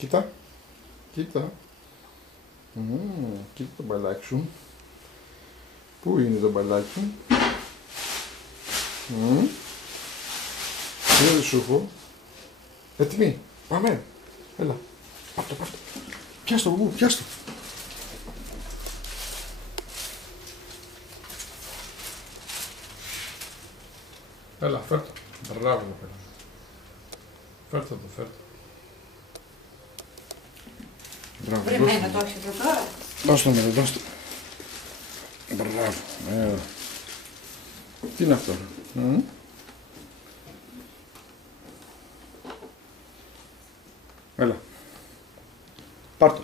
Κοίτα. Κοίτα. Κοίτα το μπαλάκι σου. Πού είναι το μπαλάκι? Δεν σου έχω. Έτοιμη. Πάμε. Έλα. Πάρτο. Πιάστο, μπου, πιάστο. Έλα, φέρτο. Μπράβο, παιδί. Φέρτο. Μπράβο. Βρεμένα το έχεις εδώ τώρα. Δώσ' το μετά, δώσ' το. Μπράβο. Τι είναι αυτό? Έλα. Πάρτο.